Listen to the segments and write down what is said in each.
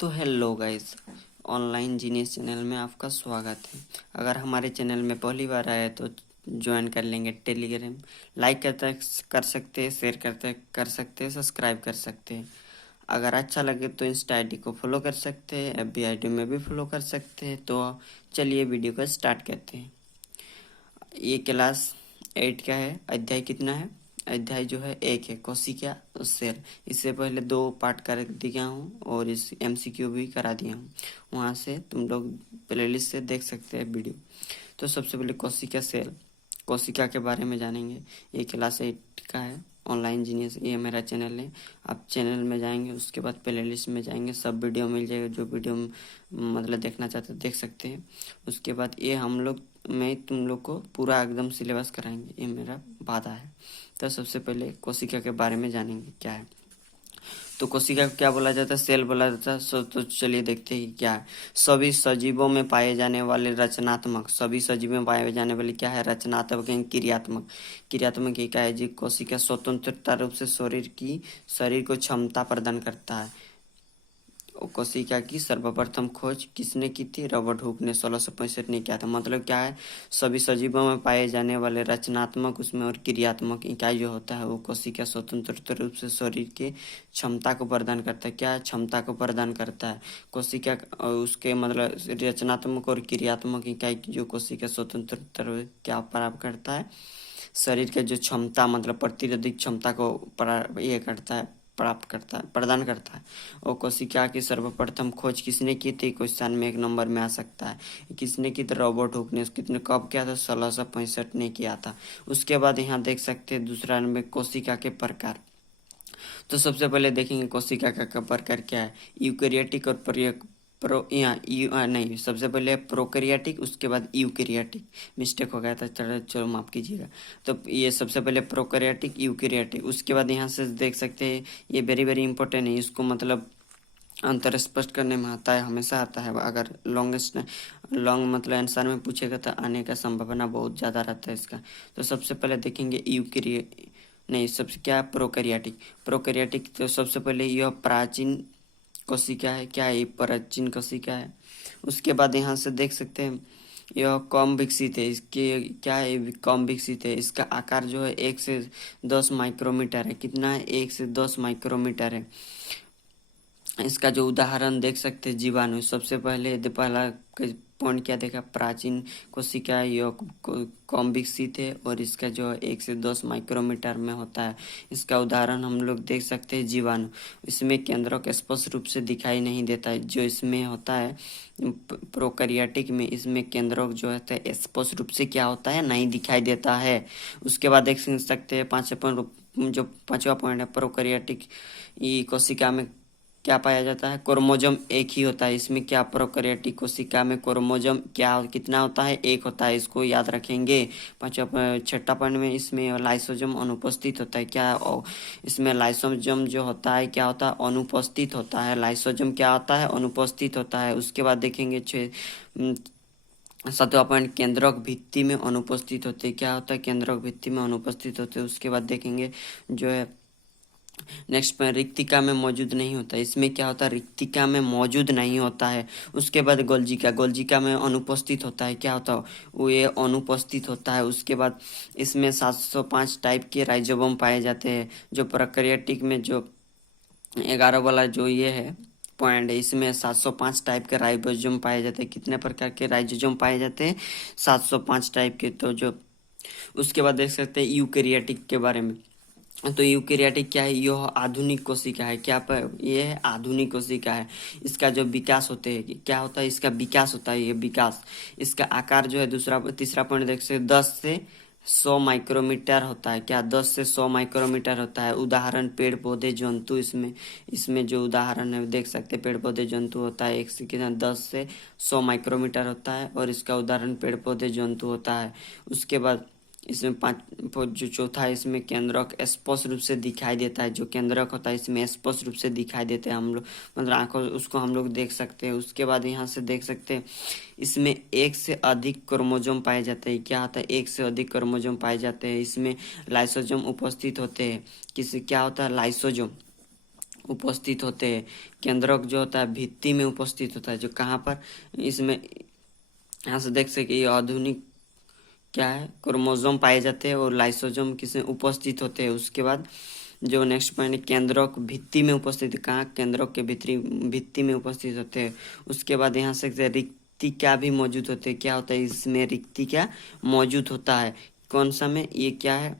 तो hello guys, online genius channel में आपका स्वागत है। अगर हमारे चैनल में पहली बार आए तो ज्वाइन कर लेंगे टेलीग्राम। लाइक कर सकते हैं, शेयर कर सकते हैं, सब्सक्राइब कर सकते हैं। अगर अच्छा लगे तो इंस्टा आईडी को फॉलो कर सकते हैं, एफबी आईडी में भी फॉलो कर सकते हैं। तो चलिए वीडियो को स्टार्ट करते हैं। ये क्लास 8 का है। अध्याय कितना है? अध्याय जो है 1 है, कोशिका और सेल। इससे पहले 2 पार्ट कर दिया हूँ और इस एमसीक्यू भी करा दिया हूँ। वहाँ से तुम लोग प्लेलिस्ट से देख सकते हैं वीडियो। तो सबसे पहले कोशिका सेल, कोशिका के बारे में जानेंगे। ये क्लास 8 का है, ऑनलाइन जीनियस। ये मेरा चैनल है। आप चैनल में जाएंगे, उसके बाद प्लेलिस्ट में जाएंगे, सब वीडियो मिल जाएगा। जो वीडियो मतलब देखना चाहते हो देख सकते हैं। उसके बाद ये हम लोग मैं तुम लोग को पूरा एकदम सिलेबस कराएंगे, ये मेरा वादा है। तो सबसे पहले कोशिका के बारे में जानेंगे क्या है। तो कोशिका को क्या बोला जाता है? सेल बोला जाता है। तो चलिए देखते हैं क्या है। सभी सजीवों में पाए जाने वाले रचनात्मक, सभी सजीवों में पाए जाने वाले क्या है? रचनात्मक यानी क्रियात्मक। क्रियात्मक ये क्या है जी? कोशिका स्वतंत्रता रूप से शरीर को क्षमता प्रदान करता है। कोशिका की सर्वप्रथम खोज किसने की थी? रॉबर्ट हुक ने 1665 में किया था। मतलब क्या है? सभी सजीवों में पाए जाने वाले रचनात्मक उसमें और क्रियात्मक इकाई जो होता है वो कोशिका स्वतंत्र रूप से शरीर के क्षमता को प्रदान करता है। क्या क्षमता को प्रदान करता है? कोशिका उसके मतलब रचनात्मक और क्रियात्मक इकाई जो कोशिका स्वतंत्र क्या प्राप्त करता है? शरीर के जो क्षमता मतलब प्रतिरोधक क्षमता को ये करता है, प्राप्त करता है, प्रदान करता है। और कोशिका की सर्वप्रथम खोज किसने की थी? क्वेश्चन में 1 नंबर में आ सकता है। किसने की थी? रॉबर्ट हुक ने। कितने कब किया था? 1665 ने किया था। उसके बाद यहाँ देख सकते हैं दूसरा नंबर कोशिका के प्रकार। तो सबसे पहले देखेंगे कोशिका का प्रकार क्या है। यूकैरियोटिक और नहीं, सबसे पहले प्रोकैरियोटिक, उसके बाद यूकैरियोटिक। मिस्टेक हो गया था, चलो माफ कीजिएगा। तो ये सबसे पहले प्रोकैरियोटिक, यूकैरियोटिक। उसके बाद यहाँ से देख सकते हैं, ये वेरी वेरी इंपॉर्टेंट है। इसको मतलब अंतर स्पष्ट करने में आता है, हमेशा आता है। अगर लॉन्ग मतलब आंसर में पूछेगा तो आने का संभावना बहुत ज़्यादा रहता है इसका। तो सबसे पहले देखेंगे नहीं, सबसे क्या है? प्रोकैरियोटिक। प्रोकैरियोटिक तो सबसे पहले यह प्राचीन कोशिका है। क्या है? ये प्राचीन कोशिका है। उसके बाद यहाँ से देख सकते हैं यह कम विकसित है। इसके क्या है? कम विकसित है। इसका आकार जो है 1 से 10 माइक्रोमीटर है। कितना है? 1 से 10 माइक्रोमीटर है। इसका जो उदाहरण देख सकते हैं जीवाणु। सबसे पहले पहला पॉइंट क्या देखा? प्राचीन कोशिका यह कम विकसित है और इसका जो 1 से 10 माइक्रोमीटर में होता है। इसका उदाहरण हम लोग देख सकते हैं जीवाणु। इसमें केंद्रक स्पष्ट रूप से दिखाई नहीं देता है। जो इसमें होता है प्रोकैरियोटिक में, इसमें केंद्रक जो है स्पष्ट रूप से क्या होता है? नहीं दिखाई देता है। उसके बाद देख सकते हैं जो 5वां पॉइंट है प्रोकैरियोटिक कोशिका में क्या पाया जाता है? क्रोमोजोम 1 ही होता है। इसमें क्या? प्रोकैरियोटिक कोशिका में क्रोमोजोम क्या कितना होता है? 1 होता है। इसको याद रखेंगे। 6वां पॉइंट में इसमें लाइसोजोम अनुपस्थित होता है। क्या? इसमें लाइसोजोम जो होता है क्या होता है? अनुपस्थित होता है। लाइसोजोम क्या होता है? अनुपस्थित होता है। उसके बाद देखेंगे 7वां पॉइंट केंद्रक भित्ति में अनुपस्थित होते। क्या होता है? केंद्रक भित्ति में अनुपस्थित होते। उसके बाद देखेंगे जो है नेक्स्ट पर रिक्तिका में मौजूद नहीं होता। इसमें क्या होता है? रिक्तिका में मौजूद नहीं होता है। उसके बाद गोल्जिका में अनुपस्थित होता है। क्या होता है? वो ये अनुपस्थित होता है। उसके बाद इसमें 705 टाइप के राइजोबोम पाए जाते हैं। जो प्रोकैरियोटिक में जो 11 वाला जो ये है पॉइंट है, इसमें 705 टाइप के राइबोसोम पाए जाते हैं। कितने प्रकार के राइजोसोम पाए जाते हैं? 705 टाइप के। तो जो उसके बाद देख सकते हैं यूकैरियोटिक के बारे में। तो यूकैरियोटिक क्या है? यह आधुनिक कोशिका है। क्या पर ये है? आधुनिक कोशिका है। इसका जो विकास होते हैं क्या होता है? इसका विकास होता है। ये विकास, इसका आकार जो है तीसरा पॉइंट देख सकते 10 से 100 माइक्रोमीटर होता है। क्या? 10 से 100 माइक्रोमीटर होता है। उदाहरण पेड़ पौधे जंतु। इसमें जो उदाहरण है देख सकते पेड़ पौधे जंतु होता है। एक से कितना? 10 से 100 माइक्रोमीटर होता है और इसका उदाहरण पेड़ पौधे जंतु होता है। उसके बाद इसमें जो चौथा है, इसमें केंद्रक स्पष्ट रूप से दिखाई देता है। जो केंद्रक होता है इसमें स्पष्ट रूप से दिखाई देते हैं हम लोग, मतलब आंखों उसको हम लोग देख सकते हैं। उसके बाद यहाँ से देख सकते हैं इसमें 1 से अधिक क्रोमोजोम पाए जाते हैं। क्या होता है? 1 से अधिक क्रोमोजोम पाए जाते हैं। इसमें लाइसोजोम उपस्थित होते हैं। क्या होता है? लाइसोजोम उपस्थित होते हैं। केंद्रक जो होता है भित्ति में उपस्थित होता है, जो कहाँ पर, इसमें यहाँ से देख सकते ये आधुनिक क्या है, क्रोमोसोम पाए जाते हैं और लाइसोसोम किसमें उपस्थित होते हैं। उसके बाद जो नेक्स्ट पॉइंट है, केंद्रक भित्ति में उपस्थित, कहाँ, केंद्रक के भीतरी भित्ति में उपस्थित होते हैं। उसके बाद यहाँ से रिक्ति क्या भी मौजूद होते हैं, क्या होता है इसमें रिक्ति क्या मौजूद होता है, कौन सा में, ये क्या है,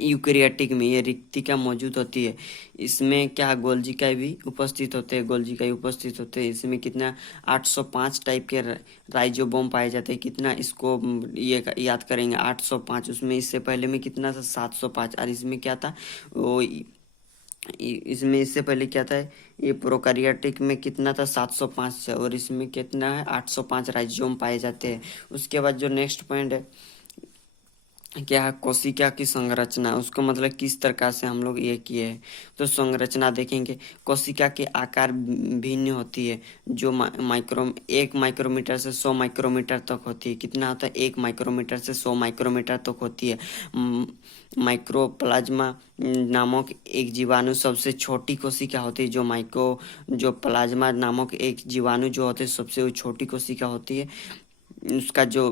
यूकैरियोटिक में ये रिक्तिका मौजूद होती है। इसमें क्या गोल्जिकाएं भी उपस्थित होते हैं, गोल्जिकाएं उपस्थित होते हैं। इसमें कितना 805 टाइप के राइजोबोम पाए जाते हैं। कितना इसको ये याद करेंगे 805, उसमें इससे पहले में कितना था 705, और इसमें क्या था वो इसमें इससे पहले क्या था, ये प्रोकैरियोटिक में कितना था 705 और इसमें कितना है 805 राइजोम पाए जाते हैं। उसके बाद जो नेक्स्ट पॉइंट है क्या है, कोशिका की संरचना, उसको मतलब किस प्रकार से हम लोग ये किए हैं। तो संरचना देखेंगे, कोशिका के आकार भिन्न होती है, जो 1 माइक्रोमीटर से 100 माइक्रोमीटर तक होती है। कितना होता है 1 माइक्रोमीटर से 100 माइक्रोमीटर तक होती है। माइक्रोप्लाज्मा नामक एक जीवाणु सबसे छोटी कोशिका होती है। जो प्लाज्मा नामक एक जीवाणु जो होते है सबसे छोटी कोशिका होती है। उसका जो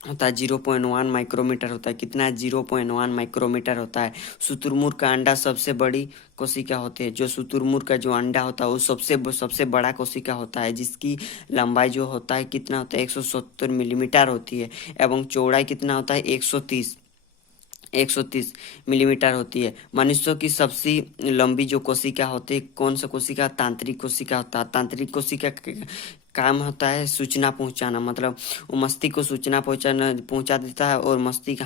होता है 0.1 माइक्रोमीटर होता है। कितना 0.1 माइक्रोमीटर होता है। शुतुरमुर्ग का अंडा सबसे बड़ी कोशिका होती है। जो शुतुरमुर्ग का जो अंडा होता है वो सबसे बड़ा कोशिका होता है, जिसकी लंबाई जो होता है कितना होता है 170 मिलीमीटर होती है एवं चौड़ाई कितना होता है 130 मिलीमीटर होती है। मनुष्यों की सबसे लंबी जो कोशिका होती है, कौन सा कोशिका, तांत्रिक कोशिका होता है। तांत्रिक कोशिका काम होता है सूचना पहुंचाना, मतलब वो मस्तिष्क को सूचना पहुंचा देता है और मस्तिष्क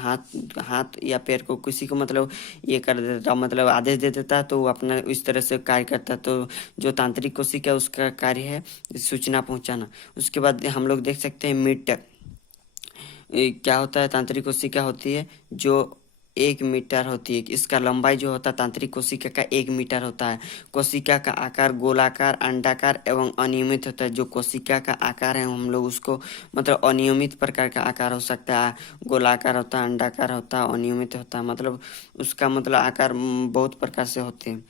हाथ या पैर को किसी को मतलब ये कर देता, मतलब आदेश दे देता है, तो वो अपना इस तरह से कार्य करता है। तो जो तांत्रिक कोशिका है उसका कार्य है सूचना पहुंचाना। उसके बाद हम लोग देख सकते हैं मीट क्या होता है, तांत्रिक कोशिका होती है जो 1 मीटर होती है। इसका लंबाई जो होता है तांत्रिक कोशिका का 1 मीटर होता है। कोशिका का आकार गोलाकार, अंडाकार एवं अनियमित होता है। जो कोशिका का आकार है हम लोग उसको मतलब अनियमित प्रकार का आकार हो सकता है, गोलाकार होता है, अंडाकार होता है, अनियमित होता है, मतलब उसका मतलब आकार बहुत प्रकार से होते हैं।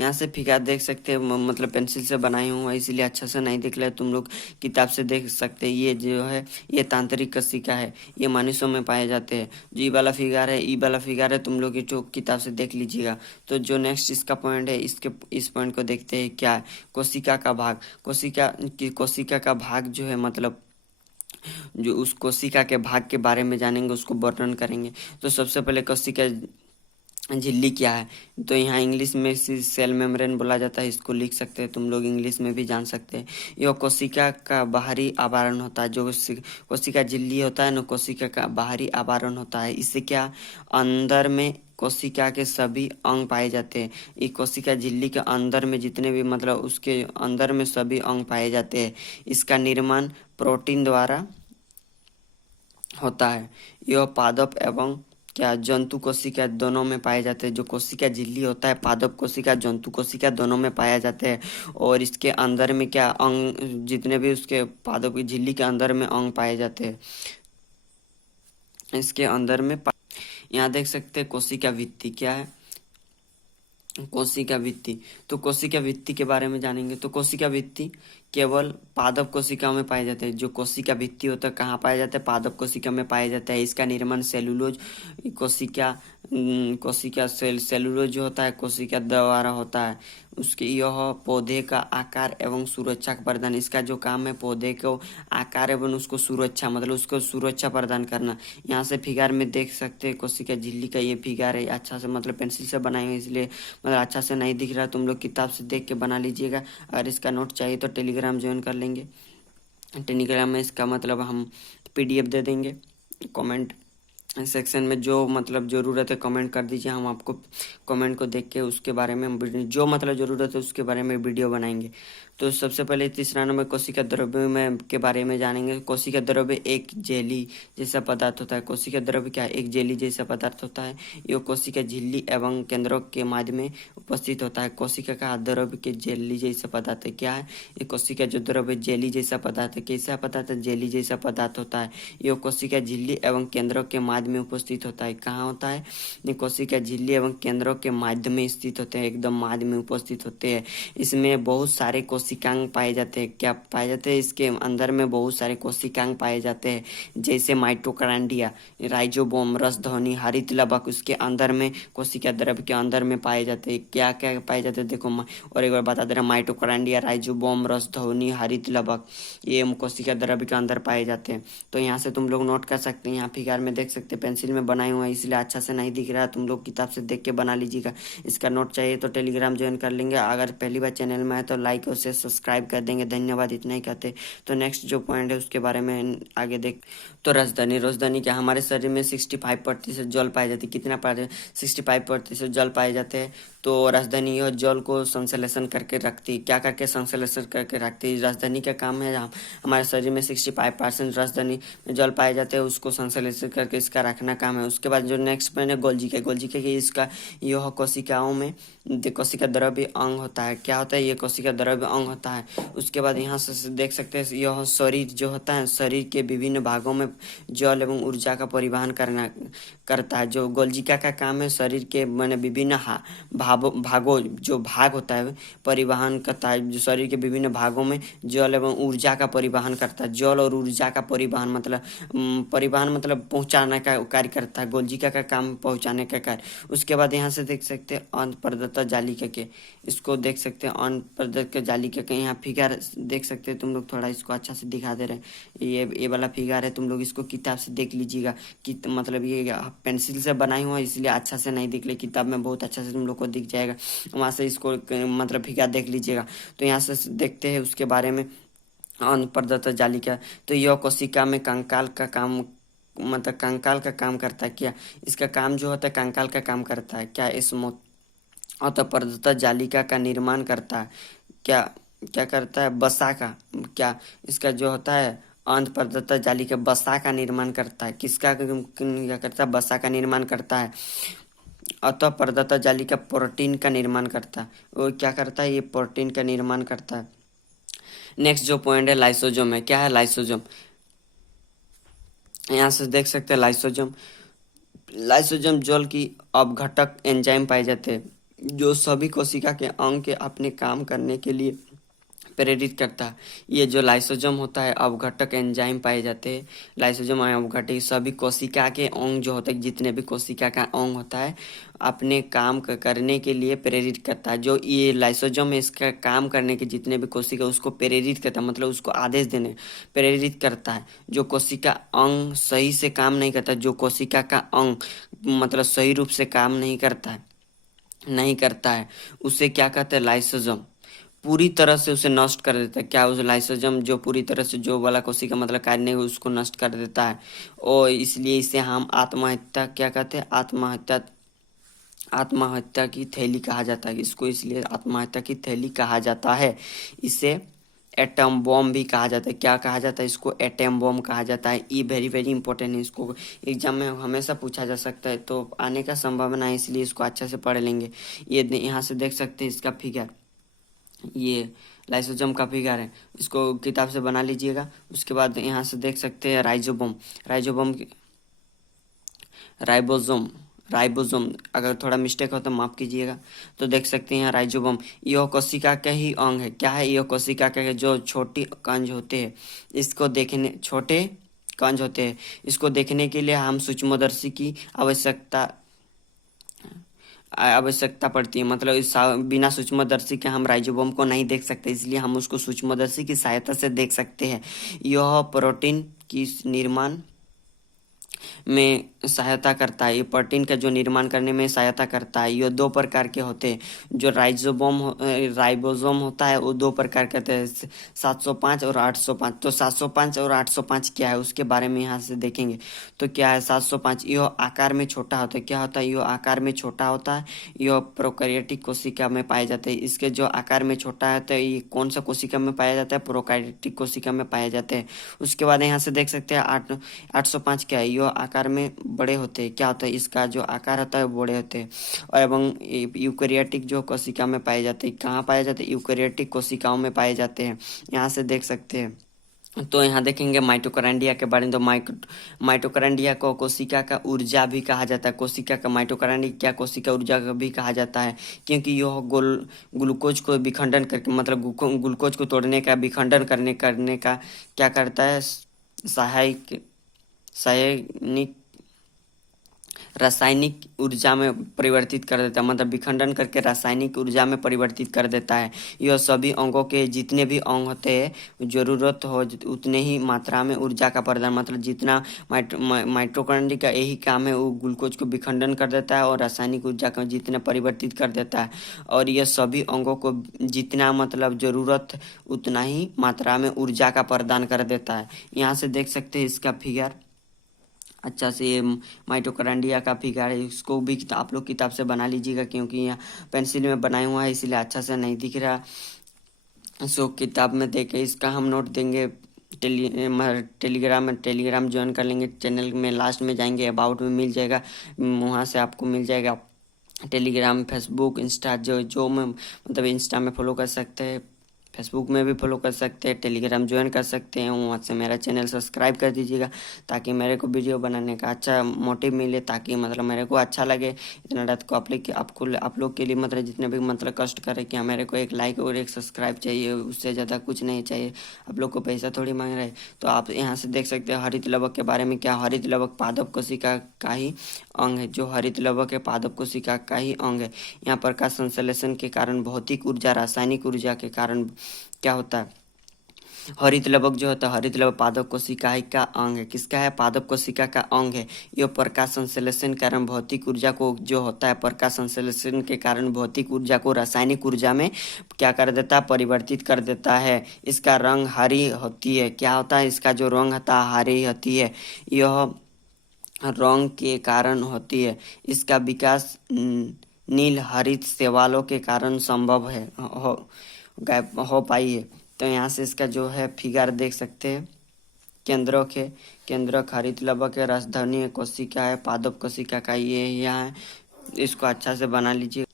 यहाँ से फिगर देख सकते हैं, मतलब पेंसिल से बनाई हूँ इसलिए अच्छा से नहीं दिख रहा है, तुम लोग किताब से देख सकते हैं। ये जो है ये तांत्रिक कोशिका है, ये मनुष्यों में पाए जाते हैं। जो ई वाला फिगर है तुम लोग जो किताब से देख लीजिएगा। तो जो नेक्स्ट इसका पॉइंट है, इस पॉइंट को देखते हैं क्या है, कोशिका का भाग। कोशिका का भाग जो है मतलब जो उस कोशिका के भाग के बारे में जानेंगे, उसको वर्णन करेंगे। तो सबसे पहले कोशिका झिल्ली क्या है, तो यहाँ इंग्लिश में सेल मेम्ब्रेन बोला जाता है, इसको लिख सकते हैं, तुम लोग इंग्लिश में भी जान सकते हैं। यह कोशिका का बाहरी आवरण होता है। जो कोशिका झिल्ली होता है ना, कोशिका का बाहरी आवरण होता है। इससे क्या अंदर में कोशिका के सभी अंग पाए जाते हैं। ये कोशिका झिल्ली के अंदर में जितने भी मतलब उसके अंदर में सभी अंग पाए जाते हैं। इसका निर्माण प्रोटीन द्वारा होता है। यह पादप एवं क्या जंतु कोशिका दोनों में पाए जाते हैं। जो कोशिका झिल्ली होता है पादप कोशिका, जंतु कोशिका दोनों में पाया जाते हैं। और इसके अंदर में क्या अंग, जितने भी उसके पादप की झिल्ली के अंदर में अंग पाए जाते हैं। इसके अंदर में यहाँ देख सकते हैं कोशिका भित्ति क्या है, कोशिका भित्ति। तो कोशिका भित्ति के बारे में जानेंगे। तो कोशिका भित्ति केवल पादप कोशिका में पाए जाते हैं। जो कोशिका भित्ति होता है कहाँ पाया जाता है, पादप कोशिका में पाया जाता है। इसका निर्माण सेलुलोज कोशिका सेलुलोज जो होता है कोशिका द्वारा होता है। उसके यह पौधे का आकार एवं सुरक्षा प्रदान, इसका जो काम है पौधे को आकार एवं उसको सुरक्षा मतलब उसको सुरक्षा प्रदान करना। यहाँ से फिगर में देख सकते हैं कोशिका झिल्ली का ये फिगर है, अच्छा से मतलब पेंसिल से बनाए हुए इसलिए मतलब अच्छा से नहीं दिख रहा, तुम लोग किताब से देख के बना लीजिएगा। अगर इसका नोट चाहिए तो टेलीग्राम ज्वाइन कर लेंगे। टेलीग्राम में इसका मतलब हम PDF दे देंगे। कमेंट सेक्शन में जो मतलब ज़रूरत है कमेंट कर दीजिए, हम आपको कमेंट को देख के उसके बारे में जो मतलब ज़रूरत है उसके बारे में वीडियो बनाएंगे। तो सबसे पहले तीसरा नंबर कोशिका द्रव्य में के बारे में जानेंगे। कोशिका द्रव्य एक जेली जैसा पदार्थ होता है। कोशिका द्रव्य क्या है, एक जेली जैसा पदार्थ होता है। यह कोशिका झिल्ली एवं केंद्रों के माध्यम में उपस्थित होता है। कोशिका का द्रव्य के जेली जैसा पदार्थ है। क्या है ये कोशिका जो द्रव्य जेली जैसा पदार्थ है। कैसा पदार्थ है, जेली जैसा पदार्थ होता है। यह कोशिका झिल्ली एवं केंद्रों के माध्यम माध्य में उपस्थित होता है। कहाँ होता है? ये कोशिका झिल्ली एवं केंद्रों के माध्य में स्थित होते हैं, एकदम माध्य में उपस्थित होते हैं। इसमें बहुत सारे कोशिकांग पाए जाते हैं। क्या पाए जाते हैं? इसके अंदर में बहुत सारे कोशिकांग पाए जाते हैं, जैसे माइटोकॉन्ड्रिया, राइजोबोम, रसध्वनि, हरित लवक उसके अंदर में, कोशिका द्रव्य के अंदर में पाए जाते हैं। क्या क्या पाए जाते हैं देखो, और एक बार बता दे रहा, माइटोकॉन्ड्रिया, राइजोबोम, रसध्वनि, हरित लवक, ये कोशिका द्रव्य के अंदर पाए जाते हैं। तो यहाँ से तुम लोग नोट कर सकते हैं। यहाँ फिगर में देख सकते हैं, पेंसिल में बनाए हुआ है इसलिए अच्छा से नहीं दिख रहा है, तुम लोग किताब से देख के बना लीजिएगा। इसका नोट चाहिए तो टेलीग्राम ज्वाइन कर लेंगे। अगर पहली बार चैनल में है तो लाइक और शेयर सब्सक्राइब कर देंगे। धन्यवाद, इतना ही कहते। तो नेक्स्ट जो पॉइंट है उसके बारे में आगे देख। तो राजधानी क्या, हमारे शरीर में 65% जल पाए जाते हैं। कितना पाए जाते? 65% जल पाए जाते हैं। तो राजधानी यह जल को संश्लेषण करके रखती है। क्या करके संश्लेषण करके रखती है? राजधानी का काम है, हमारे शरीर में 65% राजधानी में जल पाए जाते हैं, उसको संश्लेषण करके इसका रखना काम है। उसके बाद जो नेक्स्ट पॉइंट है गोल्जी की इसका यह कोशिकाओं में कोशिका द्रव्य अंग होता है। क्या होता है? ये कोशिका द्रव्य अंग होता है। उसके बाद यहाँ से देख सकते हैं, यह शरीर जो होता है, शरीर के विभिन्न भागों में जल एवं ऊर्जा का परिवहन करता है। जो गोल्जिका का काम है, शरीर के मैंने विभिन्न भागों जो भाग होता है परिवहन करता है। जो शरीर के विभिन्न भागों में जल एवं ऊर्जा का परिवहन करता है। जल और ऊर्जा का परिवहन मतलब पहुंचाने का कार्य करता है। गोल्जिका का काम पहुंचाने का कार्य। उसके बाद यहाँ से देख सकते हैं अंतःप्रदत्ता जालिका के, इसको देख सकते हैं अंतःप्रदत्ता जालिका के। यहाँ फिगर देख सकते हैं तुम लोग, थोड़ा इसको अच्छा से दिखा दे रहे हैं। ये वाला फिगर है, तुम लोग इसको किताब से देख लीजिएगा। कि मतलब ये पेंसिल से बनाई हुआ इसलिए अच्छा से नहीं दिख रही, किताब में बहुत अच्छा से तुम लोग को दिख जाएगा। वहाँ से इसको मतलब फिगर देख लीजिएगा। तो यहाँ से देखते हैं उसके बारे में अंतःप्रदत्ता जालिका। तो यह कोशिका में कंकाल का काम, मतलब कंकाल का काम करता है। क्या इसका काम जो होता है कंकाल का काम करता है? क्या इस अंतःप्रदत्ता जालिका का निर्माण करता है। क्या क्या करता है? बसा का। क्या इसका जो होता है अंतःप्रदत्ता जालिका बसा का निर्माण करता है। किसका क्या करता है? बसा का निर्माण करता है। अंतःप्रदत्ता जालिका प्रोटीन का निर्माण करता है। वो क्या करता है? ये प्रोटीन का निर्माण करता है। नेक्स्ट जो पॉइंट है लाइसोजोम है। क्या है लाइसोजोम? यहाँ से देख सकते हैं लाइसोजोम जल की अपघटक एंजाइम पाए जाते हैं, जो सभी कोशिका के अंग के अपने काम करने के लिए प्रेरित करता है। ये जो लाइसोजोम होता है अपघटक एंजाइम पाए जाते हैं। लाइसोजोम अपघटक सभी कोशिका के अंग जो होते हैं, जितने भी कोशिका का अंग होता है अपने काम करने के लिए प्रेरित करता है। जो ये लाइसोजोम है इसका काम करने के जितने भी कोशिका उसको प्रेरित करता है, मतलब उसको आदेश देने प्रेरित करता है। जो कोशिका अंग सही से काम नहीं करता, जो कोशिका का अंग मतलब सही रूप से काम नहीं करता है उसे क्या कहते हैं? लाइसोजोम। पूरी तरह से उसे नष्ट कर देता है। क्या? उस लाइसोजोम जो पूरी तरह से जो वाला कोशिका मतलब कार्य नहीं उसको नष्ट कर देता है। और इसलिए इसे हम आत्महत्या क्या कहते हैं? आत्महत्या की थैली कहा जाता है इसको, इसलिए आत्महत्या की थैली कहा जाता है। इसे एटम बॉम्ब भी कहा जाता है। क्या कहा जाता है? इसको एटम बॉम्ब कहा जाता है। ये वेरी वेरी इंपॉर्टेंट है, इसको एग्जाम में हमेशा पूछा जा सकता है, तो आने का संभावना है, इसलिए इसको अच्छा से पढ़ लेंगे। ये यहाँ से देख सकते हैं इसका फिगर, ये लाइसोजोम का फिगर है, इसको किताब से बना लीजिएगा। उसके बाद यहाँ से देख सकते हैं राइबोसोम अगर थोड़ा मिस्टेक हो तो माफ कीजिएगा। तो देख सकते हैं यहाँ राइजोबोम, यह कोशिका का ही अंग है। क्या है? यह कोशिका का जो छोटी कंज होते हैं, इसको देखने छोटे कंज होते हैं, इसको देखने के लिए हम सूक्ष्मदर्शी की आवश्यकता पड़ती है। मतलब इस बिना सूक्ष्मदर्शी के हम राइजोबोम को नहीं देख सकते, इसलिए हम उसको सूक्ष्मदर्शी की सहायता से देख सकते हैं। यह प्रोटीन की निर्माण में सहायता करता है। ये प्रोटीन का जो निर्माण करने में सहायता करता है। ये दो प्रकार के होते हैं। जो राइबोसोम होता है वो दो प्रकार के होते हैं, 705 और 805। तो 705 और 805 क्या है उसके बारे में यहाँ से देखेंगे। तो क्या है 705? यह आकार में छोटा होता है। क्या होता है? यह आकार में छोटा होता है। यह प्रोकैरियोटिक कोशिका में पाए जाते हैं। इसके जो आकार में छोटा होता है ये कौन सा कोशिका में पाया जाता है? प्रोकैरियोटिक कोशिका में पाए जाते हैं। उसके बाद यहाँ से देख सकते हैं 805 क्या है? यह आकार में बड़े होते हैं। क्या होता है? इसका जो आकार होता है वो बड़े होते हैं। और एवं यूकेरियोटिक जो कोशिका में पाए जाते हैं। कहाँ पाए जाते हैं? यूकेरियोटिक कोशिकाओं में पाए जाते हैं। यहाँ से देख सकते हैं तो यहाँ देखेंगे माइटोकॉन्ड्रिया के बारे में। तो माइटोकॉन्ड्रिया को कोशिका का ऊर्जा भी कहा जाता है। कोशिका का माइटोकॉन्ड्रिया कोशिका ऊर्जा भी कहा जाता है, क्योंकि यह ग्लूकोज को विखंडन करके, मतलब ग्लूकोज को तोड़ने का, विखंडन करने का क्या करता है, सहायक सहायनिक रासायनिक ऊर्जा में परिवर्तित कर देता है, मतलब विखंडन करके रासायनिक ऊर्जा में परिवर्तित कर देता है। यह सभी अंगों के जितने भी अंग होते हैं, जरूरत हो उतने ही मात्रा में ऊर्जा का प्रदान, मतलब जितना माइटोकॉन्ड्रिया का यही काम है, वो ग्लूकोज को विखंडन कर देता है और रासायनिक ऊर्जा को जितना परिवर्तित कर देता है। और यह सभी अंगों को जितना मतलब जरूरत उतना ही मात्रा में ऊर्जा का प्रदान कर देता है। यहाँ से देख सकते हैं इसका फिगर अच्छा से, ये माइटोकॉन्ड्रिया का फिगर है। इसको भी आप लोग किताब से बना लीजिएगा, क्योंकि यहाँ पेंसिल में बनाया हुआ है इसलिए अच्छा से नहीं दिख रहा। सो किताब में देके इसका हम नोट देंगे। टेलीग्राम ज्वाइन कर लेंगे। चैनल में लास्ट में जाएंगे, अबाउट में मिल जाएगा, वहाँ से आपको मिल जाएगा टेलीग्राम, फेसबुक, इंस्टा, जो में मतलब इंस्टा में फॉलो कर सकते हैं, फेसबुक में भी फॉलो कर सकते हैं, टेलीग्राम ज्वाइन कर सकते हैं। वहाँ से मेरा चैनल सब्सक्राइब कर दीजिएगा, ताकि मेरे को वीडियो बनाने का अच्छा मोटिव मिले, ताकि मतलब मेरे को अच्छा लगे। इतना रात को आप लोग के लिए मतलब जितने भी मतलब कष्ट करें कि मेरे को एक लाइक और एक सब्सक्राइब चाहिए, उससे ज़्यादा कुछ नहीं चाहिए। आप लोग को पैसा थोड़ी मांग रहे। तो आप यहाँ से देख सकते हैं हरित लवक के बारे में। क्या हरित लवक पादप कोशिका का ही अंग है। जो हरित लवक है पादप कोशिका का ही अंग है। यहाँ प्रकाश संश्लेषण के कारण भौतिक ऊर्जा, रासायनिक ऊर्जा के कारण क्या होता है, हरित लवक जो होता है, हरित लवक पादप कोशिका का अंग है। किसका है, पादप कोशिका का अंग है। यह प्रकाश संश्लेषण के कारण भौतिक ऊर्जा को, जो होता है प्रकाश संश्लेषण के कारण भौतिक ऊर्जा को रासायनिक ऊर्जा में क्या कर देता है, परिवर्तित कर देता है। इसका रंग हरी होती है। क्या होता है, इसका जो रंग होता है हरी होती है। यह रंग के कारण होती है। इसका विकास नील हरित शैवालों के कारण संभव है, हो पाई है। तो यहाँ से इसका जो है फिगर देख सकते हैं। केंद्रक है, केंद्रक हरित लवक है, राजधानी है, कोशिका है, पादप कोशिका का ये यहाँ है। इसको अच्छा से बना लीजिए।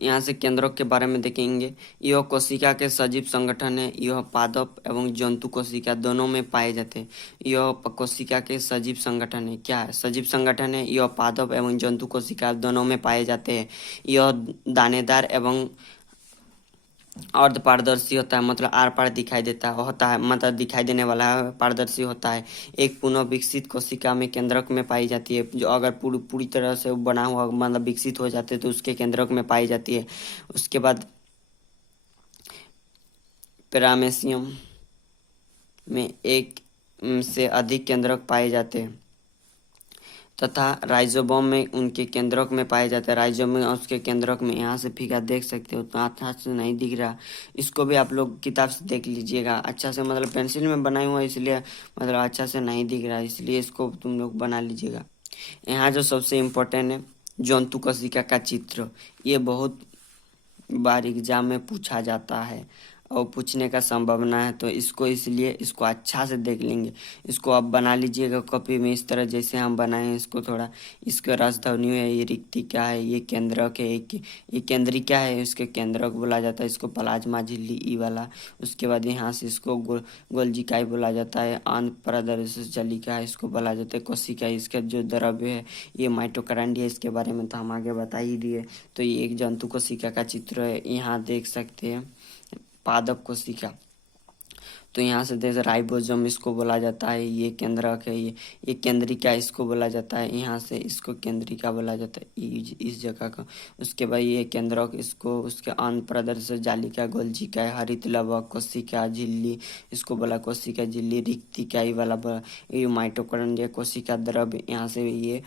यहाँ से केंद्रक के बारे में देखेंगे। यह कोशिका के सजीव संगठन है। यह पादप एवं जंतु कोशिका दोनों में पाए जाते हैं। यह कोशिका के सजीव संगठन है। क्या है, सजीव संगठन है। यह पादप एवं जंतु कोशिका दोनों में पाए जाते हैं। यह दानेदार एवं अर्ध पारदर्शी होता है, मतलब आर पार दिखाई देता होता है, मतलब दिखाई देने वाला है, पारदर्शी होता है। एक पुनः विकसित कोशिका में केंद्रक में पाई जाती है। जो अगर पूरी तरह से बना हुआ मतलब विकसित हो जाते हैं तो उसके केंद्रक में पाई जाती है। उसके बाद पैरामेसियम में एक से अधिक केंद्रक पाए जाते हैं, तथा राइजोबोम में उनके केंद्रक में पाए जाते हैं। राइजोम में और उसके केंद्रक में। यहाँ से फिगर देख सकते हो, उतना अच्छा से नहीं दिख रहा। इसको भी आप लोग किताब से देख लीजिएगा अच्छा से, मतलब पेंसिल में बनाई हुआ है इसलिए मतलब अच्छा से नहीं दिख रहा, इसलिए इसको तुम लोग बना लीजिएगा। यहाँ जो सबसे इम्पोर्टेंट है, जंतु कोशिका का चित्र। ये बहुत बार एग्जाम में पूछा जाता है और पूछने का संभावना है, तो इसको इसलिए इसको अच्छा से देख लेंगे। इसको आप बना लीजिएगा कॉपी में, इस तरह जैसे हम बनाए हैं इसको थोड़ा। इसका राजधानी है, ये रिक्तिका है, ये केंद्रक है, ये केंद्रिका है, इसके केंद्रक बोला जाता है। इसको प्लाज्मा झिल्ली ई वाला। उसके बाद यहाँ से इसको गोल्जिकाई बोला जाता है। आंत पारदर्शी जालिका है, इसको बोला जाता है कोशिका। इसका जो द्रव्य है ये माइटोकॉन्ड्रिया, इसके बारे में तो हम आगे बता ही दिए। तो ये एक जंतु कोशिका का चित्र है। यहाँ देख सकते हैं पादप कोशिका। तो यहाँ से देख राइबोसोम इसको बोला जाता है। ये केंद्रक है, ये केंद्रिका इसको बोला जाता है। यहाँ से इसको केंद्रिका बोला जाता है इस जगह का। उसके बाद ये केंद्रक, इसको उसके आंत प्रदर्श जालिका, गोल्जिका, हरित लवक, कोशिका झिल्ली इसको बोला कोशिका झिल्ली, रिक्तिका ये वाला बोला। ये माइटोकॉन्ड्रिया कोशिका द्रव्य। यहाँ से ये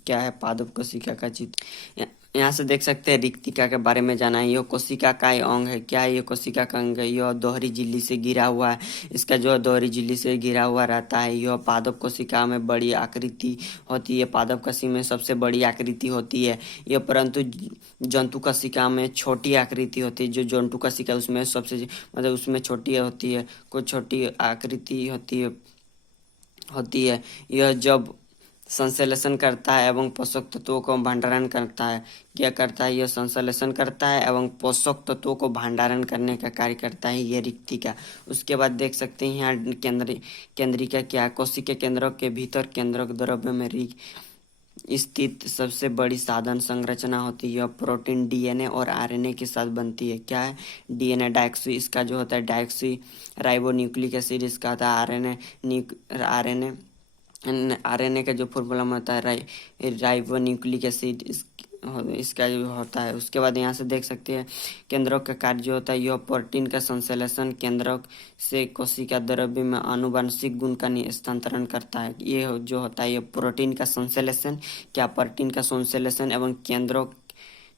क्या है, पादप कोशिका का चित्र। यहाँ से देख सकते हैं रिक्तिका के बारे में जाना है। यह कोशिका का अंग है। क्या है, ये कोशिका का अंग है। यह दोहरी झिल्ली से घिरा हुआ है। इसका जो दोहरी झिल्ली से घिरा हुआ रहता है। यह पादप कोशिका में बड़ी आकृति होती है। पादप कोशिका में सबसे बड़ी आकृति होती है यह, परंतु जंतु कोशिका में छोटी आकृति होती है। जो जंतु कोशिका उसमें सबसे मतलब उसमें छोटी होती है, कोई छोटी आकृति होती है। यह जब संश्लेषण करता है एवं पोषक तत्वों को भंडारण करता है। क्या करता है? यह संश्लेषण करता है एवं पोषक तत्वों को भंडारण करने का कार्य करता है ये रिक्तिका। उसके बाद देख सकते हैं यहाँ केंद्रिका क्या, कोशिका केंद्रों के भीतर केंद्रक द्रव्य में स्थित सबसे बड़ी साधन संरचना होती है। यह प्रोटीन डीएनए और आरएनए के साथ बनती है। क्या है? डीएनए डायऑक्सी, इसका जो होता है डायऑक्सी राइबो न्यूक्लिक एसिड, इसका होता है आरएनए आरएनए का जो फॉर्मूला में होता है राइबो न्यूक्लिक एसिड, इसका जो होता है। उसके बाद यहाँ से देख सकते हैं केंद्रक का कार्य जो होता है, यह प्रोटीन का संश्लेषण केंद्रक से कोशिका द्रव्य में आनुवंशिक गुण का स्थानांतरण करता है। ये जो होता है ये प्रोटीन का संश्लेषण, क्या प्रोटीन का संश्लेषण एवं केंद्रक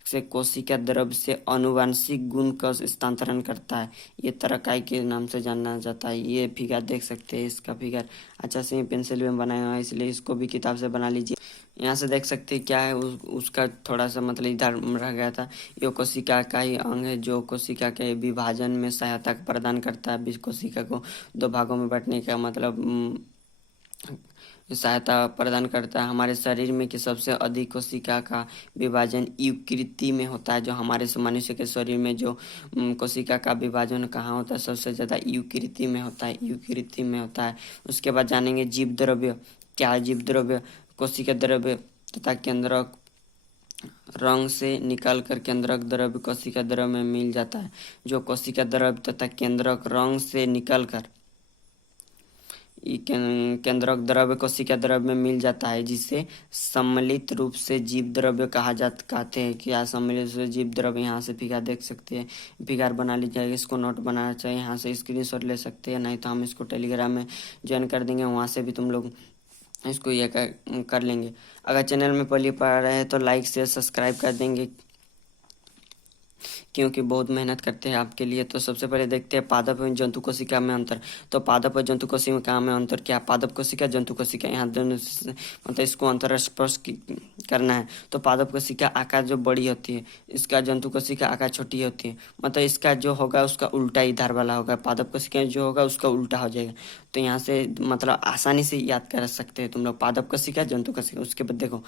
से कोशिका द्रव्य से आनुवंशिक गुण का स्थानांतरण करता है। ये तरकाई के नाम से जाना जाता है। ये फिगर देख सकते हैं, इसका फिगर अच्छा से पेंसिल में बनाया हुआ है, इसलिए इसको भी किताब से बना लीजिए। यहाँ से देख सकते हैं क्या है उसका थोड़ा सा मतलब इधर रह गया था। ये कोशिका का ही अंग है जो कोशिका के विभाजन में सहायता प्रदान करता है। कोशिका को दो भागों में बांटने का मतलब सहायता प्रदान करता है। हमारे शरीर में कि सबसे अधिक कोशिका का विभाजन युकृति में होता है। जो हमारे मनुष्य के शरीर में जो कोशिका का विभाजन कहाँ होता है, सबसे ज़्यादा युकृति में होता है, युकृति में होता है। उसके बाद जानेंगे जीव द्रव्य। क्या है जीव द्रव्य? कोशिका द्रव्य तथा केंद्रक रंग से निकलकर केंद्रक द्रव्य कोशिका द्रव्य में मिल जाता है। जो कोशिका द्रव्य तथा केंद्रक रंग से निकलकर केंद्रक द्रव्य कोशिका द्रव्य में मिल जाता है, जिसे सम्मिलित रूप से जीव द्रव्य कहते हैं। क्या सम्मिलित रूप से जीव द्रव्य? यहाँ से फिगर देख सकते हैं, फिगर बना लीजिए। इसको नोट बनाना चाहिए, यहाँ से स्क्रीनशॉट ले सकते हैं, नहीं तो हम इसको टेलीग्राम में ज्वाइन कर देंगे, वहाँ से भी तुम लोग इसको ये कर लेंगे। अगर चैनल में पहली बार रहे हैं तो लाइक शेयर सब्सक्राइब कर देंगे, क्योंकि बहुत मेहनत करते हैं आपके लिए। तो सबसे पहले देखते हैं पादप एवं जंतु कोशिका में अंतर। तो पादप और जंतु कोशिका में अंतर क्या? पादप कोशिका जंतु कोशिका, यहाँ दोनों मतलब इसको अंतर स्पष्ट करना है। तो पादप कोशिका आकार जो बड़ी होती है, इसका जंतु कोशिका आकार छोटी होती है। मतलब इसका जो होगा उसका उल्टा इधर वाला होगा, पादप कोशिका जो होगा उसका उल्टा हो जाएगा। तो यहाँ से मतलब आसानी से याद कर सकते हैं तुम लोग, पादप कोशिका जंतु कोशिका। उसके बाद देखो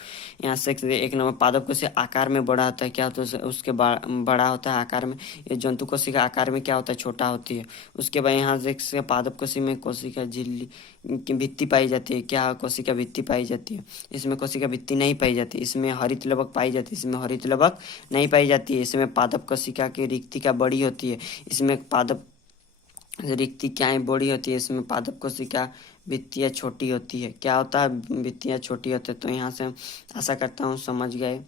यहाँ से एक नंबर पादप कोशिका आकार में बड़ा होता है। क्या होता है? उसके बड़ा होता है आकार में। ये जंतु कोशिका आकार में क्या होता है? छोटा होती है। उसके बाद यहाँ से पादप कोशिका में कोशिका झिल्ली की भित्ति पाई जाती है। क्या? कोशिका भित्ति पाई जाती है। इसमें कोशिका भित्ति नहीं पाई जाती, इसमें हरित लवक पाई जाती है, इसमें हरित लवक नहीं पाई जाती है। इसमें पादप कोशिका की रिक्तिका बड़ी होती है, इसमें पादप रिक्तिकाएं बड़ी होती है, इसमें पादप कोशिका भित्तियाँ छोटी होती है। क्या होता है? भित्तियाँ छोटी होती है। तो यहाँ से आशा करता हूँ समझ गए।